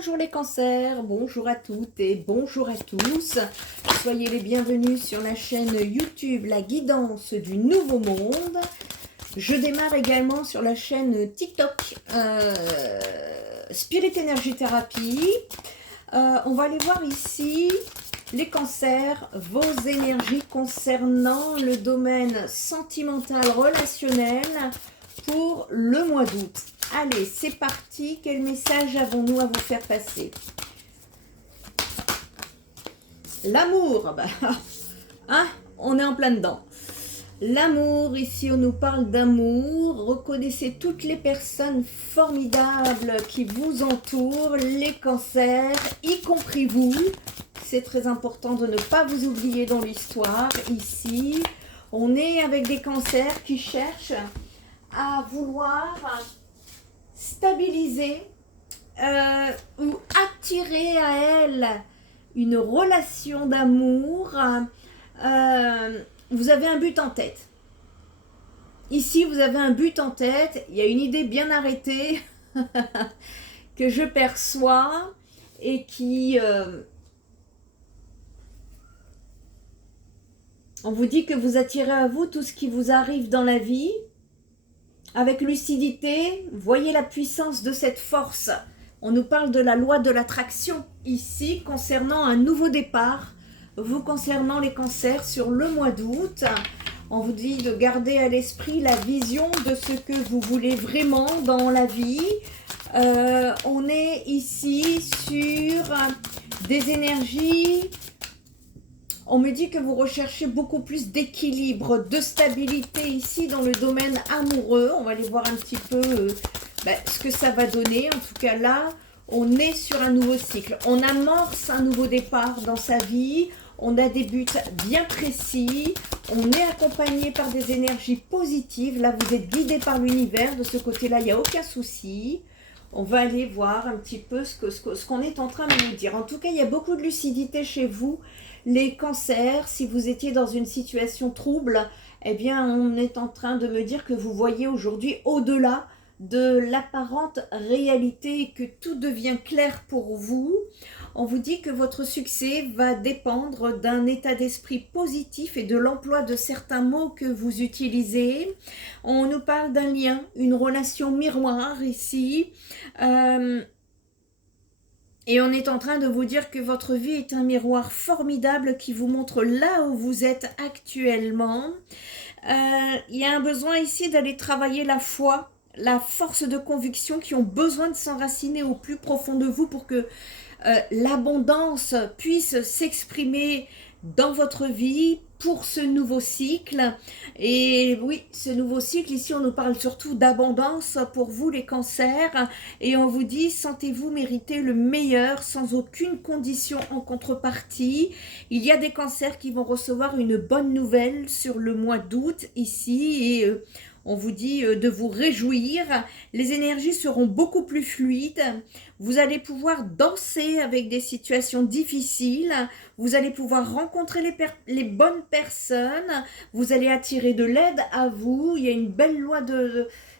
Bonjour les cancers, bonjour à toutes et bonjour à tous. Soyez les bienvenus sur la chaîne YouTube La Guidance du Nouveau Monde. Je démarre également sur la chaîne TikTok Spirit Energy Therapy. On va aller voir ici les cancers, vos énergies concernant le domaine sentimental, relationnel pour le mois d'août. Allez, c'est parti. Quel message avons-nous à vous faire passer? L'amour, hein, on est en plein dedans. L'amour, ici on nous parle d'amour. Reconnaissez toutes les personnes formidables qui vous entourent, les cancers, y compris vous. C'est très important de ne pas vous oublier dans l'histoire. Ici, on est avec des cancers qui cherchent à vouloir stabiliser ou attirer à elle une relation d'amour. Vous avez un but en tête. Ici, vous avez un but en tête. Il y a une idée bien arrêtée que je perçois et qui... on vous dit que vous attirez à vous tout ce qui vous arrive dans la vie. Avec lucidité, voyez la puissance de cette force. On nous parle de la loi de l'attraction ici concernant un nouveau départ. Vous concernant les cancers sur le mois d'août. On vous dit de garder à l'esprit la vision de ce que vous voulez vraiment dans la vie. On est ici sur des énergies. On me dit que vous recherchez beaucoup plus d'équilibre, de stabilité ici dans le domaine amoureux. On va aller voir un petit peu ce que ça va donner. En tout cas là, on est sur un nouveau cycle. On amorce un nouveau départ dans sa vie. On a des buts bien précis. On est accompagné par des énergies positives. Là, vous êtes guidé par l'univers. De ce côté-là, il n'y a aucun souci. On va aller voir un petit peu ce qu'on est en train de nous dire. En tout cas, il y a beaucoup de lucidité chez vous. Les cancers, si vous étiez dans une situation trouble, eh bien, on est en train de me dire que vous voyez aujourd'hui au-delà de l'apparente réalité et que tout devient clair pour vous. On vous dit que votre succès va dépendre d'un état d'esprit positif et de l'emploi de certains mots que vous utilisez. On nous parle d'un lien, une relation miroir ici. Et on est en train de vous dire que votre vie est un miroir formidable qui vous montre là où vous êtes actuellement. Il y a un besoin ici d'aller travailler la foi, la force de conviction qui ont besoin de s'enraciner au plus profond de vous pour que l'abondance puisse s'exprimer dans votre vie pour ce nouveau cycle. Et oui, ce nouveau cycle, ici on nous parle surtout d'abondance pour vous les cancers et on vous dit sentez-vous mériter le meilleur sans aucune condition en contrepartie. Il y a des cancers qui vont recevoir une bonne nouvelle sur le mois d'août ici et on vous dit de vous réjouir. Les énergies seront beaucoup plus fluides. Vous allez pouvoir danser avec des situations difficiles. Vous allez pouvoir rencontrer les bonnes personnes. Vous allez attirer de l'aide à vous. Il y a une belle loi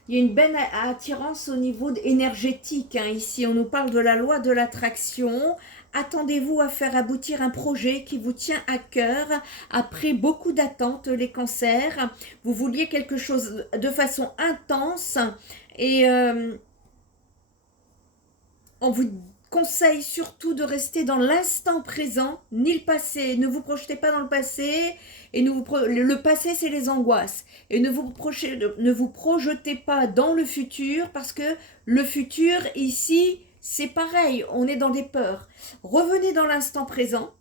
il y a une belle attirance au niveau énergétique. Ici, on nous parle de la loi de l'attraction. Attendez-vous à faire aboutir un projet qui vous tient à cœur après beaucoup d'attentes, les cancers. Vous vouliez quelque chose de façon intense et on vous conseille surtout de rester dans l'instant présent, ni le passé. Ne vous projetez pas dans le passé. Et le passé, c'est les angoisses. Et ne vous projetez pas dans le futur parce que le futur, ici, c'est pareil. On est dans des peurs. Revenez dans l'instant présent.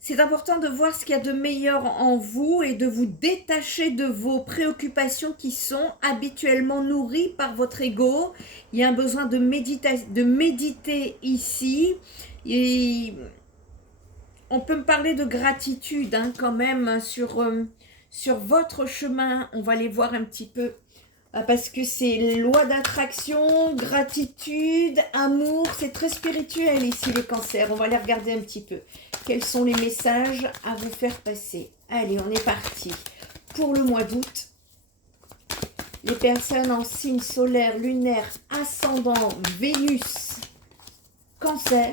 C'est important de voir ce qu'il y a de meilleur en vous et de vous détacher de vos préoccupations qui sont habituellement nourries par votre ego. Il y a un besoin de méditer ici. Et on peut me parler de gratitude quand même sur votre chemin. On va aller voir un petit peu. Parce que c'est loi d'attraction, gratitude, amour, c'est très spirituel ici les cancers. On va aller regarder un petit peu. Quels sont les messages à vous faire passer? Allez, on est parti. Pour le mois d'août, les personnes en signe solaire, lunaire, ascendant, Vénus, Cancer,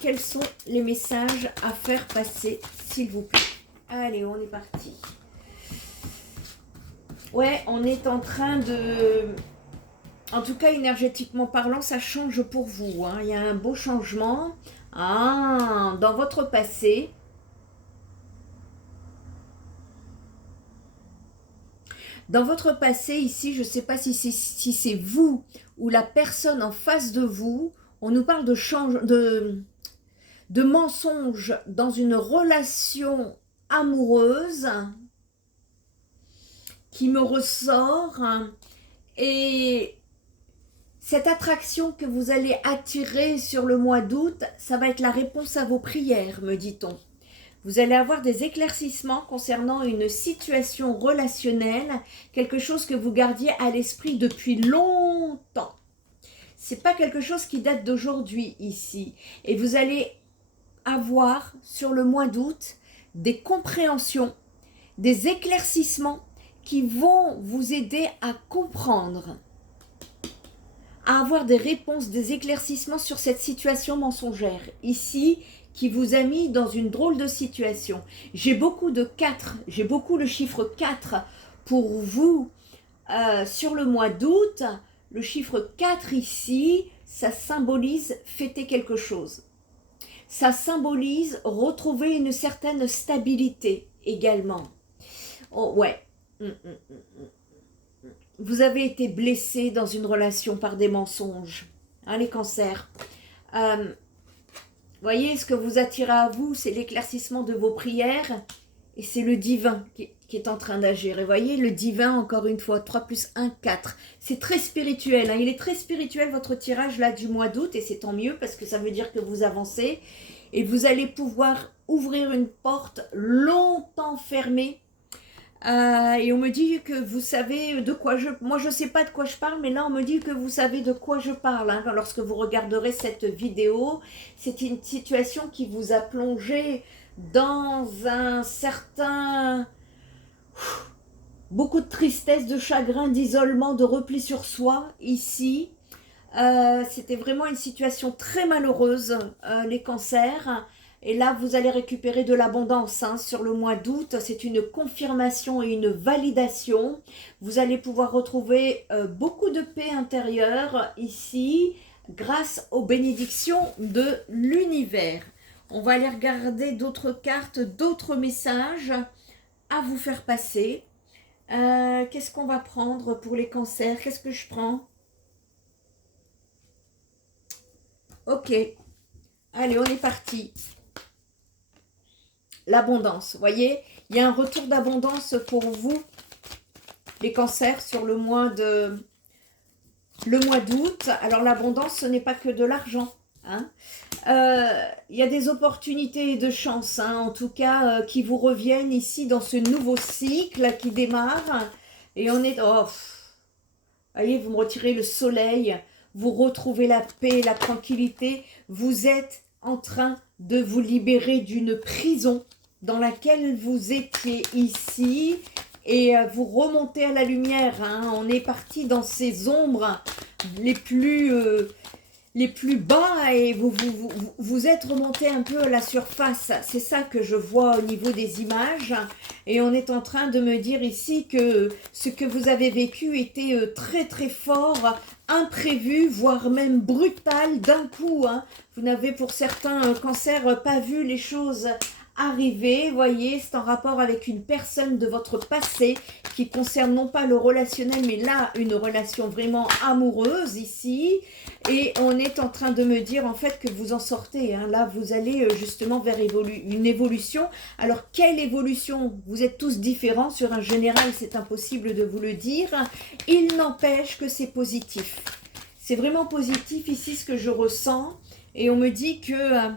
quels sont les messages à faire passer, s'il vous plaît? Allez, on est parti. Ouais, on est en train de... En tout cas, énergétiquement parlant, ça change pour vous. Hein. Il y a un beau changement. Ah, dans votre passé. Dans votre passé, ici, je ne sais pas si c'est vous ou la personne en face de vous. On nous parle de mensonges dans une relation amoureuse qui me ressort. Et cette attraction que vous allez attirer sur le mois d'août, ça va être la réponse à vos prières, me dit-on. Vous allez avoir des éclaircissements concernant une situation relationnelle, quelque chose que vous gardiez à l'esprit depuis longtemps. C'est pas quelque chose qui date d'aujourd'hui ici. Et vous allez avoir sur le mois d'août des compréhensions, des éclaircissements qui vont vous aider à comprendre, à avoir des réponses, des éclaircissements sur cette situation mensongère ici, qui vous a mis dans une drôle de situation. J'ai beaucoup de 4, j'ai beaucoup le chiffre 4 pour vous sur le mois d'août. Le chiffre 4 ici, ça symbolise fêter quelque chose. Ça symbolise retrouver une certaine stabilité également. Oh, ouais. Vous avez été blessé dans une relation par des mensonges. Hein, les cancers. Voyez, ce que vous attirez à vous, c'est l'éclaircissement de vos prières et c'est le divin qui est en train d'agir. Et voyez, le divin, encore une fois, 3 plus 1, 4. C'est très spirituel. Hein. Il est très spirituel, votre tirage là du mois d'août, et c'est tant mieux parce que ça veut dire que vous avancez et vous allez pouvoir ouvrir une porte longtemps fermée. Et on me dit que vous savez de quoi Moi, je ne sais pas de quoi je parle, mais là, on me dit que vous savez de quoi je parle. Hein, lorsque vous regarderez cette vidéo, c'est une situation qui vous a plongé dans un certain... Beaucoup de tristesse, de chagrin, d'isolement, de repli sur soi, ici. C'était vraiment une situation très malheureuse, les cancers. Et là, vous allez récupérer de l'abondance hein, sur le mois d'août. C'est une confirmation et une validation. Vous allez pouvoir retrouver beaucoup de paix intérieure ici, grâce aux bénédictions de l'univers. On va aller regarder d'autres cartes, d'autres messages à vous faire passer. Qu'est-ce qu'on va prendre pour les cancers? Qu'est-ce que je prends? Ok. Allez, on est parti. L'abondance, vous voyez, il y a un retour d'abondance pour vous, les cancers, sur le mois d'août. Alors l'abondance, ce n'est pas que de l'argent. Hein. Il y a des opportunités et de chance, hein, en tout cas, qui vous reviennent ici dans ce nouveau cycle qui démarre. Et on est... Oh, voyez, vous me retirez le soleil, vous retrouvez la paix, la tranquillité. Vous êtes en train de vous libérer d'une prison dans laquelle vous étiez ici et vous remontez à la lumière. Hein. On est parti dans ces ombres les plus bas et vous êtes remonté un peu à la surface. C'est ça que je vois au niveau des images. Et on est en train de me dire ici que ce que vous avez vécu était très très fort, imprévu, voire même brutal d'un coup. Hein. Vous n'avez pour certains cancers pas vu les choses arriver, voyez, c'est en rapport avec une personne de votre passé qui concerne non pas le relationnel, mais là, une relation vraiment amoureuse ici. Et on est en train de me dire en fait que vous en sortez. Hein. Là, vous allez justement vers une évolution. Alors, quelle évolution? Vous êtes tous différents. Sur un général, c'est impossible de vous le dire. Il n'empêche que c'est positif. C'est vraiment positif ici ce que je ressens. Et on me dit que...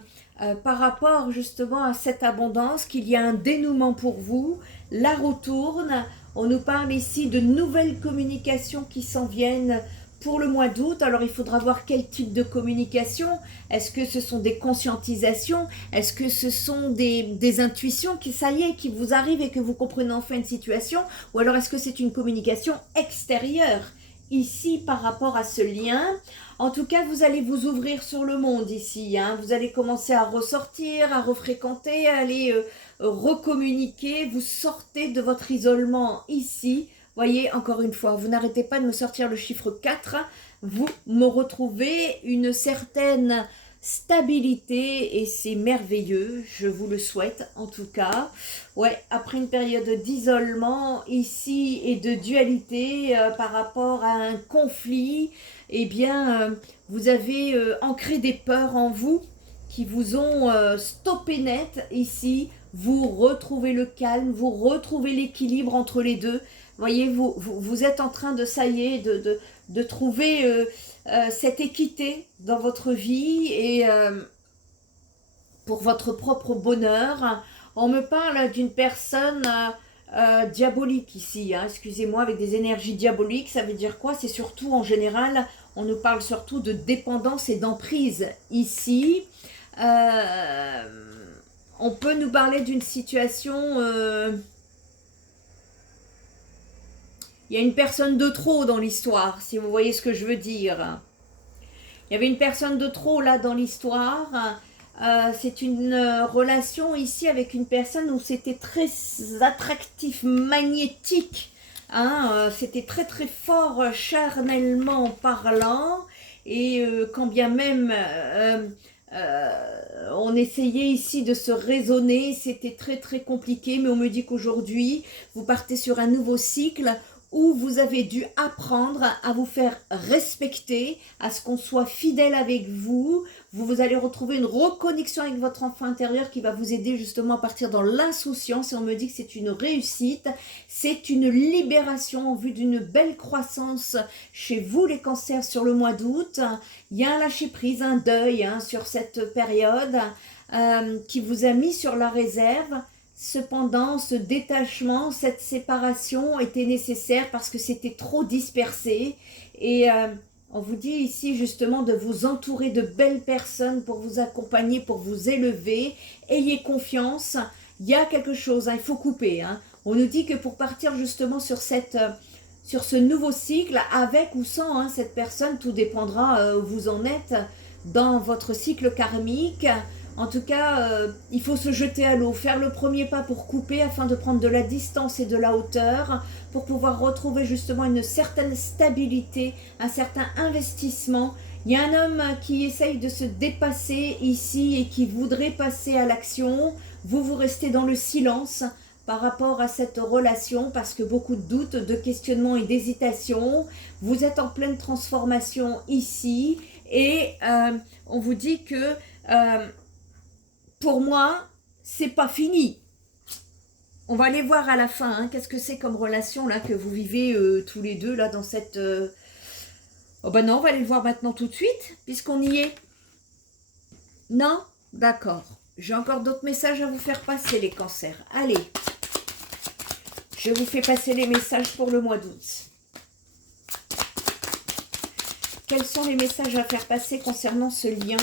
par rapport justement à cette abondance, qu'il y a un dénouement pour vous, la roue tourne, on nous parle ici de nouvelles communications qui s'en viennent pour le mois d'août, alors il faudra voir quel type de communication. Est-ce que ce sont des conscientisations? Est-ce que ce sont des intuitions qui, ça y est, qui vous arrivent et que vous comprenez enfin une situation? Ou alors est-ce que c'est une communication extérieure ici par rapport à ce lien? En tout cas, vous allez vous ouvrir sur le monde ici. Hein. Vous allez commencer à ressortir, à refréquenter, à aller recommuniquer. Vous sortez de votre isolement ici. Voyez, encore une fois, vous n'arrêtez pas de me sortir le chiffre 4. Vous me retrouvez une certaine stabilité et c'est merveilleux. Je vous le souhaite en tout cas. Ouais, après une période d'isolement ici et de dualité par rapport à un conflit, eh bien, vous avez ancré des peurs en vous qui vous ont stoppé net ici. Vous retrouvez le calme, vous retrouvez l'équilibre entre les deux. Voyez, vous êtes en train de, ça y est, de trouver cette équité dans votre vie et pour votre propre bonheur. On me parle d'une personne diabolique ici, hein, excusez-moi, avec des énergies diaboliques. Ça veut dire quoi? C'est surtout, en général, on nous parle surtout de dépendance et d'emprise ici. On peut nous parler d'une situation... il y a une personne de trop dans l'histoire, si vous voyez ce que je veux dire. Il y avait une personne de trop là dans l'histoire. C'est une relation ici avec une personne où c'était très attractif, magnétique. Hein, c'était très très fort charnellement parlant. Et quand bien même on essayait ici de se raisonner, c'était très très compliqué. Mais on me dit qu'aujourd'hui, vous partez sur un nouveau cycle où vous avez dû apprendre à vous faire respecter, à ce qu'on soit fidèle avec vous. Vous allez retrouver une reconnexion avec votre enfant intérieur qui va vous aider justement à partir dans l'insouciance. Et on me dit que c'est une réussite, c'est une libération en vue d'une belle croissance chez vous les cancers sur le mois d'août. Il y a un lâcher-prise, un deuil hein, sur cette période qui vous a mis sur la réserve. Cependant, ce détachement, cette séparation était nécessaire parce que c'était trop dispersé. Et on vous dit ici justement de vous entourer de belles personnes pour vous accompagner, pour vous élever. Ayez confiance, il y a quelque chose, hein, il faut couper. Hein. On nous dit que pour partir justement sur ce nouveau cycle, avec ou sans hein, cette personne, tout dépendra où vous en êtes dans votre cycle karmique. En tout cas, il faut se jeter à l'eau, faire le premier pas pour couper afin de prendre de la distance et de la hauteur pour pouvoir retrouver justement une certaine stabilité, un certain investissement. Il y a un homme qui essaye de se dépasser ici et qui voudrait passer à l'action. Vous restez dans le silence par rapport à cette relation parce que beaucoup de doutes, de questionnements et d'hésitations. Vous êtes en pleine transformation ici et on vous dit que... pour moi, c'est pas fini. On va aller voir à la fin, hein, qu'est-ce que c'est comme relation là que vous vivez tous les deux là dans cette... Oh ben non, on va aller le voir maintenant tout de suite, puisqu'on y est. Non? D'accord. J'ai encore d'autres messages à vous faire passer, les cancers. Allez. Je vous fais passer les messages pour le mois d'août. Quels sont les messages à faire passer concernant ce lien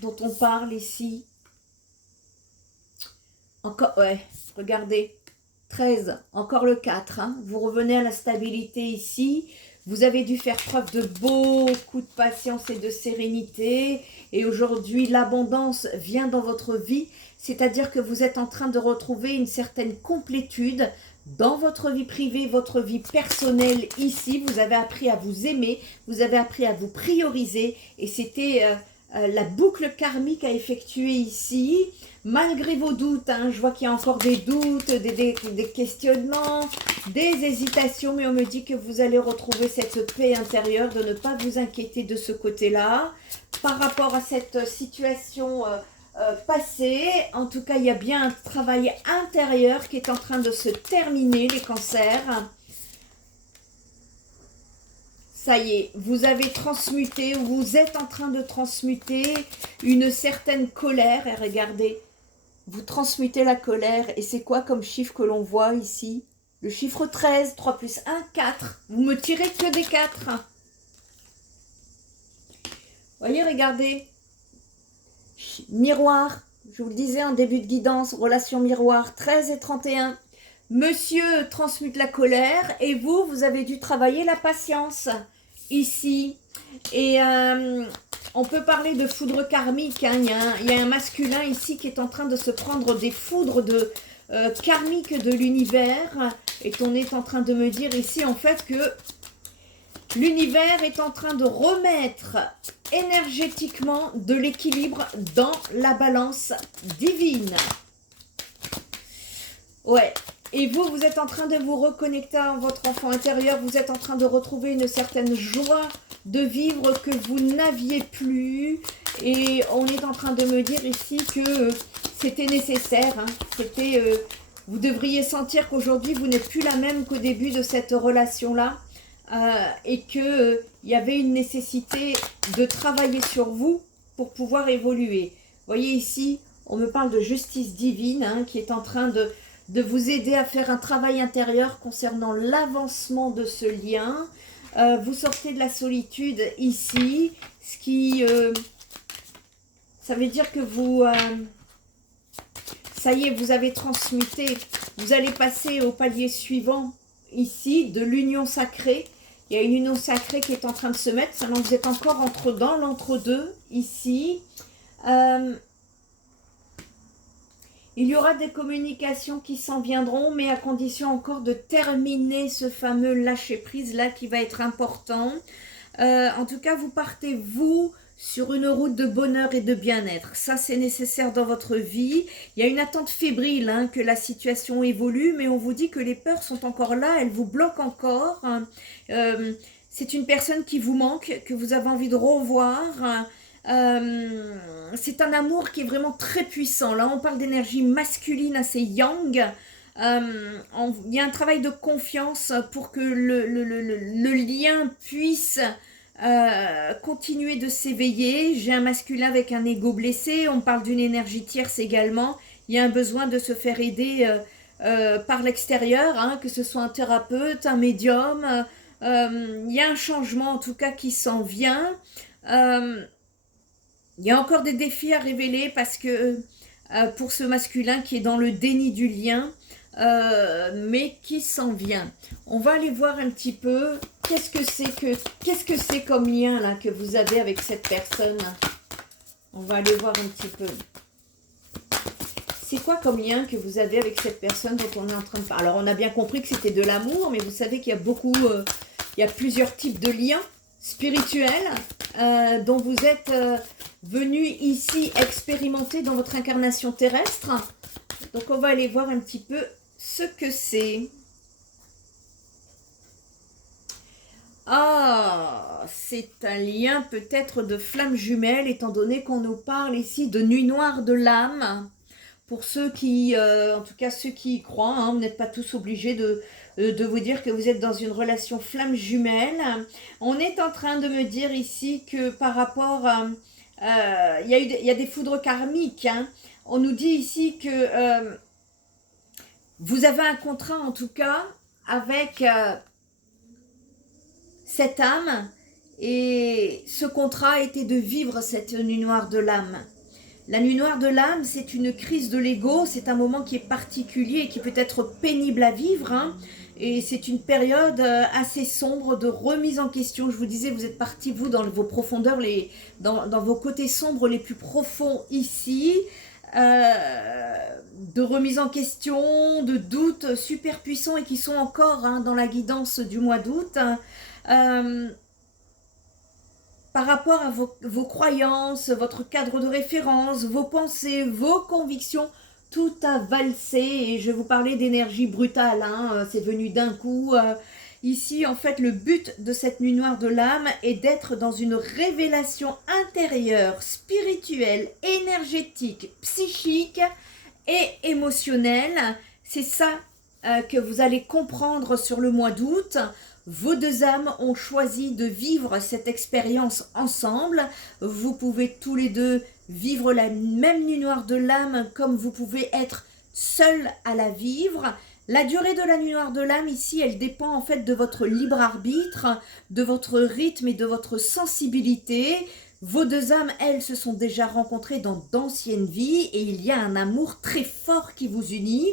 dont on parle ici? Encore, ouais, regardez, 13, encore le 4, hein. Vous revenez à la stabilité ici, vous avez dû faire preuve de beaucoup de patience et de sérénité, et aujourd'hui l'abondance vient dans votre vie, c'est-à-dire que vous êtes en train de retrouver une certaine complétude dans votre vie privée, votre vie personnelle ici, vous avez appris à vous aimer, vous avez appris à vous prioriser, et c'était... la boucle karmique à effectuer ici, malgré vos doutes, hein, je vois qu'il y a encore des doutes, des questionnements, des hésitations, mais on me dit que vous allez retrouver cette paix intérieure, de ne pas vous inquiéter de ce côté-là, par rapport à cette situation passée. En tout cas, il y a bien un travail intérieur qui est en train de se terminer, les cancers. Ça y est, vous avez transmuté, vous êtes en train de transmuter une certaine colère. Et regardez, vous transmutez la colère. Et c'est quoi comme chiffre que l'on voit ici? Le chiffre 13, 3 plus 1, 4. Vous me tirez que des 4. Voyez, regardez. Miroir, je vous le disais en début de guidance, relation miroir, 13 et 31. Monsieur transmute la colère et vous, vous avez dû travailler la patience ici. Et on peut parler de foudre karmique. Hein. Il y a un masculin ici qui est en train de se prendre des foudres karmiques de l'univers. Et on est en train de me dire ici en fait que l'univers est en train de remettre énergétiquement de l'équilibre dans la balance divine. Ouais. Et vous, vous êtes en train de vous reconnecter à votre enfant intérieur. Vous êtes en train de retrouver une certaine joie de vivre que vous n'aviez plus. Et on est en train de me dire ici que c'était nécessaire. Hein. Vous devriez sentir qu'aujourd'hui, vous n'êtes plus la même qu'au début de cette relation-là. Et qu'il y avait une nécessité de travailler sur vous pour pouvoir évoluer. Vous voyez ici, on me parle de justice divine hein, qui est en train de vous aider à faire un travail intérieur concernant l'avancement de ce lien. Vous sortez de la solitude ici, ce qui... ça veut dire que vous... ça y est, vous avez transmuté. Vous allez passer au palier suivant ici, de l'union sacrée. Il y a une union sacrée qui est en train de se mettre. Seulement, vous êtes encore dans l'entre-deux ici. Il y aura des communications qui s'en viendront, mais à condition encore de terminer ce fameux lâcher-prise là qui va être important. En tout cas, vous partez, vous, sur une route de bonheur et de bien-être. Ça, c'est nécessaire dans votre vie. Il y a une attente fébrile hein, que la situation évolue, mais on vous dit que les peurs sont encore là, elles vous bloquent encore. C'est une personne qui vous manque, que vous avez envie de revoir. C'est un amour qui est vraiment très puissant. Là, on parle d'énergie masculine assez yang. Il y a un travail de confiance pour que le lien puisse continuer de s'éveiller. J'ai un masculin avec un ego blessé. On parle d'une énergie tierce également. Il y a un besoin de se faire aider par l'extérieur, hein, que ce soit un thérapeute, un médium. Il y a un changement en tout cas qui s'en vient. Il y a encore des défis à révéler parce que pour ce masculin qui est dans le déni du lien, mais qui s'en vient. On va aller voir un petit peu qu'est-ce que c'est comme lien là que vous avez avec cette personne. On va aller voir un petit peu. C'est quoi comme lien que vous avez avec cette personne dont on est en train de parler? Alors on a bien compris que c'était de l'amour, mais vous savez qu'il y a il y a plusieurs types de liens spirituels dont vous êtes venu ici expérimenter dans votre incarnation terrestre. Donc on va aller voir un petit peu ce que c'est. Ah, c'est un lien peut-être de flamme jumelle, étant donné qu'on nous parle ici de nuit noire de l'âme. Pour ceux qui, en tout cas ceux qui y croient, hein, vous n'êtes pas tous obligés de vous dire que vous êtes dans une relation flamme jumelle. On est en train de me dire ici que par rapport à... il y a des foudres karmiques. Hein. On nous dit ici que vous avez un contrat en tout cas avec cette âme. Et ce contrat était de vivre cette nuit noire de l'âme. La nuit noire de l'âme, c'est une crise de l'ego, c'est un moment qui est particulier et qui peut être pénible à vivre. Hein. Et c'est une période assez sombre de remise en question. Je vous disais, vous êtes partis, vous, dans vos profondeurs, dans vos côtés sombres les plus profonds ici. De remise en question, de doutes super puissants et qui sont encore hein, dans la guidance du mois d'août. Par rapport à vos croyances, votre cadre de référence, vos pensées, vos convictions, tout a valsé. Et je vais vous parler d'énergie brutale, hein, c'est venu d'un coup. Ici, en fait, le but de cette nuit noire de l'âme est d'être dans une révélation intérieure, spirituelle, énergétique, psychique et émotionnelle. C'est ça que vous allez comprendre sur le mois d'août. Vos deux âmes ont choisi de vivre cette expérience ensemble. Vous pouvez tous les deux vivre la même nuit noire de l'âme comme vous pouvez être seuls à la vivre. La durée de la nuit noire de l'âme ici, elle dépend en fait de votre libre arbitre, de votre rythme et de votre sensibilité. Vos deux âmes, elles, se sont déjà rencontrées dans d'anciennes vies et il y a un amour très fort qui vous unit.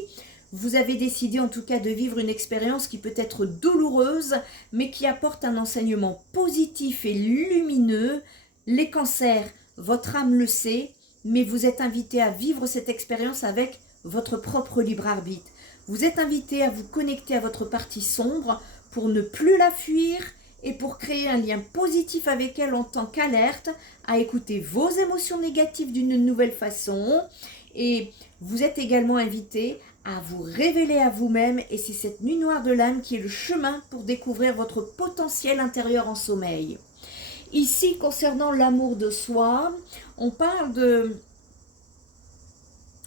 Vous avez décidé en tout cas de vivre une expérience qui peut être douloureuse, mais qui apporte un enseignement positif et lumineux. Les cancers, votre âme le sait, mais vous êtes invité à vivre cette expérience avec votre propre libre arbitre. Vous êtes invité à vous connecter à votre partie sombre pour ne plus la fuir et pour créer un lien positif avec elle en tant qu'alerte, à écouter vos émotions négatives d'une nouvelle façon. Et vous êtes également invité à vous révéler à vous-même, et c'est cette nuit noire de l'âme qui est le chemin pour découvrir votre potentiel intérieur en sommeil. Ici, concernant l'amour de soi, on parle de...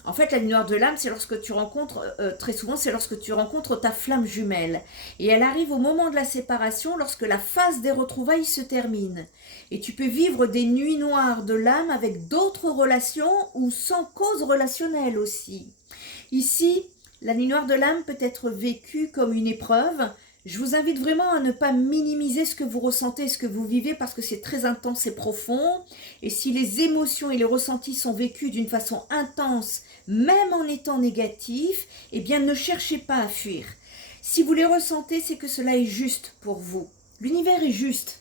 En fait, la nuit noire de l'âme, c'est lorsque tu rencontres, très souvent, c'est lorsque tu rencontres ta flamme jumelle. Et elle arrive au moment de la séparation, lorsque la phase des retrouvailles se termine. Et tu peux vivre des nuits noires de l'âme avec d'autres relations ou sans cause relationnelle aussi. Ici, la nuit noire de l'âme peut être vécue comme une épreuve. Je vous invite vraiment à ne pas minimiser ce que vous ressentez, ce que vous vivez, parce que c'est très intense et profond. Et si les émotions et les ressentis sont vécus d'une façon intense, même en étant négatifs, eh bien ne cherchez pas à fuir. Si vous les ressentez, c'est que cela est juste pour vous. L'univers est juste.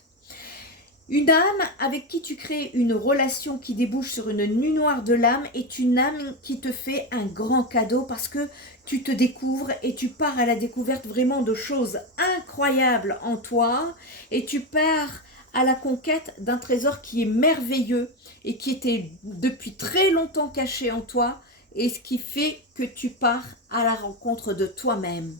Une âme avec qui tu crées une relation qui débouche sur une nuit noire de l'âme est une âme qui te fait un grand cadeau parce que tu te découvres et tu pars à la découverte vraiment de choses incroyables en toi et tu pars à la conquête d'un trésor qui est merveilleux et qui était depuis très longtemps caché en toi, et ce qui fait que tu pars à la rencontre de toi-même.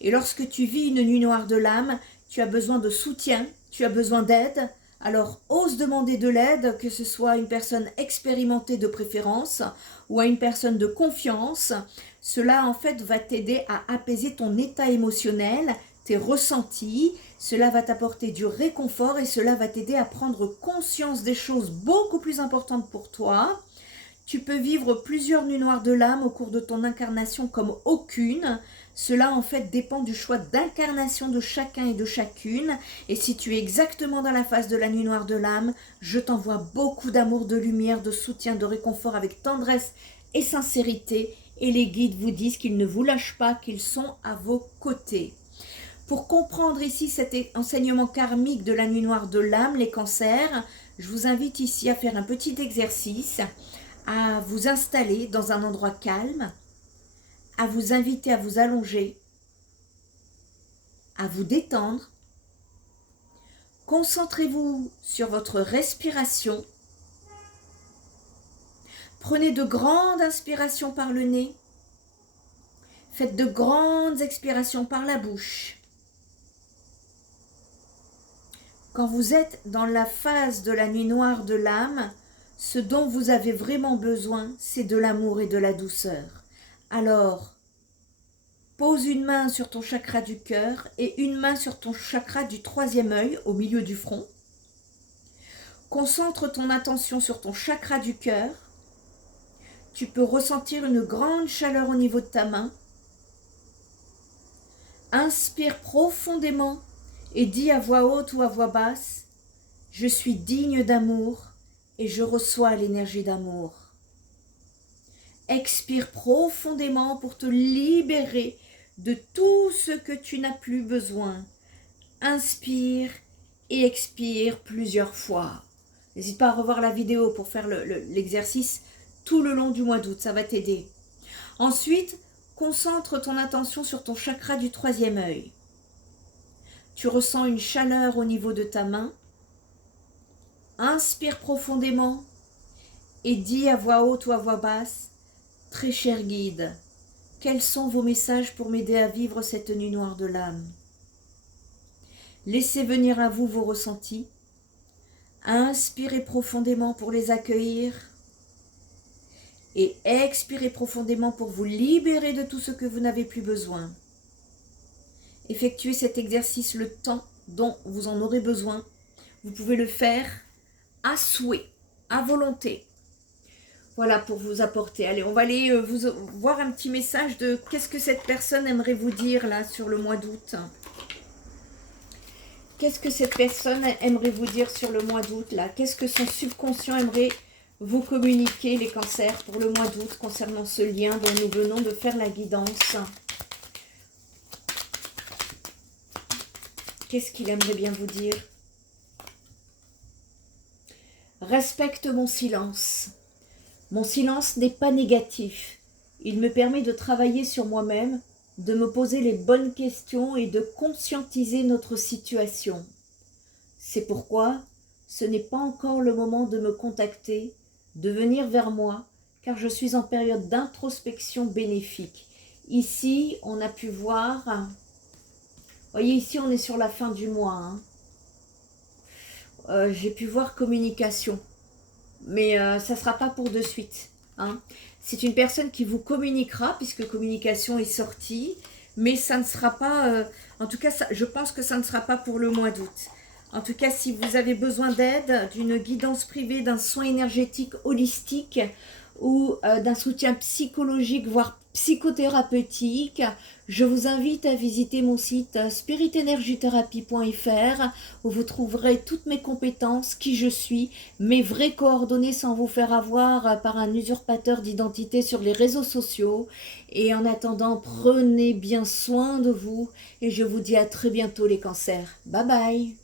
Et lorsque tu vis une nuit noire de l'âme, tu as besoin de soutien, tu as besoin d'aide. Alors, ose demander de l'aide, que ce soit à une personne expérimentée de préférence ou à une personne de confiance. Cela, en fait, va t'aider à apaiser ton état émotionnel, tes ressentis. Cela va t'apporter du réconfort et cela va t'aider à prendre conscience des choses beaucoup plus importantes pour toi. Tu peux vivre plusieurs nuits noires de l'âme au cours de ton incarnation comme aucune. Cela en fait dépend du choix d'incarnation de chacun et de chacune. Et si tu es exactement dans la phase de la nuit noire de l'âme, je t'envoie beaucoup d'amour, de lumière, de soutien, de réconfort avec tendresse et sincérité. Et les guides vous disent qu'ils ne vous lâchent pas, qu'ils sont à vos côtés. Pour comprendre ici cet enseignement karmique de la nuit noire de l'âme, les cancers, je vous invite ici à faire un petit exercice, à vous installer dans un endroit calme, à vous inviter à vous allonger, à vous détendre. Concentrez-vous sur votre respiration. Prenez de grandes inspirations par le nez. Faites de grandes expirations par la bouche. Quand vous êtes dans la phase de la nuit noire de l'âme, ce dont vous avez vraiment besoin, c'est de l'amour et de la douceur. Alors, pose une main sur ton chakra du cœur et une main sur ton chakra du troisième œil, au milieu du front. Concentre ton attention sur ton chakra du cœur. Tu peux ressentir une grande chaleur au niveau de ta main. Inspire profondément et dis à voix haute ou à voix basse, « Je suis digne d'amour et je reçois l'énergie d'amour. » Expire profondément pour te libérer de tout ce que tu n'as plus besoin. Inspire et expire plusieurs fois. N'hésite pas à revoir la vidéo pour faire l'exercice tout le long du mois d'août, ça va t'aider. Ensuite, concentre ton attention sur ton chakra du troisième œil. Tu ressens une chaleur au niveau de ta main. Inspire profondément et dis à voix haute ou à voix basse, « Très cher guide, quels sont vos messages pour m'aider à vivre cette nuit noire de l'âme ?» Laissez venir à vous vos ressentis. Inspirez profondément pour les accueillir. Et expirez profondément pour vous libérer de tout ce que vous n'avez plus besoin. Effectuez cet exercice le temps dont vous en aurez besoin. Vous pouvez le faire à souhait, à volonté. Voilà pour vous apporter. Allez, on va aller vous voir un petit message de qu'est-ce que cette personne aimerait vous dire là sur le mois d'août. Qu'est-ce que cette personne aimerait vous dire sur le mois d'août là? Qu'est-ce que son subconscient aimerait vous communiquer, les cancers, pour le mois d'août concernant ce lien dont nous venons de faire la guidance? Qu'est-ce qu'il aimerait bien vous dire? Respecte mon silence. Mon silence n'est pas négatif. Il me permet de travailler sur moi-même, de me poser les bonnes questions et de conscientiser notre situation. C'est pourquoi ce n'est pas encore le moment de me contacter, de venir vers moi, car je suis en période d'introspection bénéfique. Ici, on a pu voir, voyez ici on est sur la fin du mois, hein. J'ai pu voir communication, mais ça ne sera pas pour de suite, hein. C'est une personne qui vous communiquera, puisque communication est sortie, mais ça ne sera pas, en tout cas, je pense que ça ne sera pas pour le mois d'août. En tout cas, si vous avez besoin d'aide, d'une guidance privée, d'un soin énergétique holistique ou d'un soutien psychologique, voire psychothérapeutique, je vous invite à visiter mon site spiritenergithérapie.fr où vous trouverez toutes mes compétences, qui je suis, mes vraies coordonnées sans vous faire avoir par un usurpateur d'identité sur les réseaux sociaux. Et en attendant, prenez bien soin de vous et je vous dis à très bientôt les cancers. Bye bye.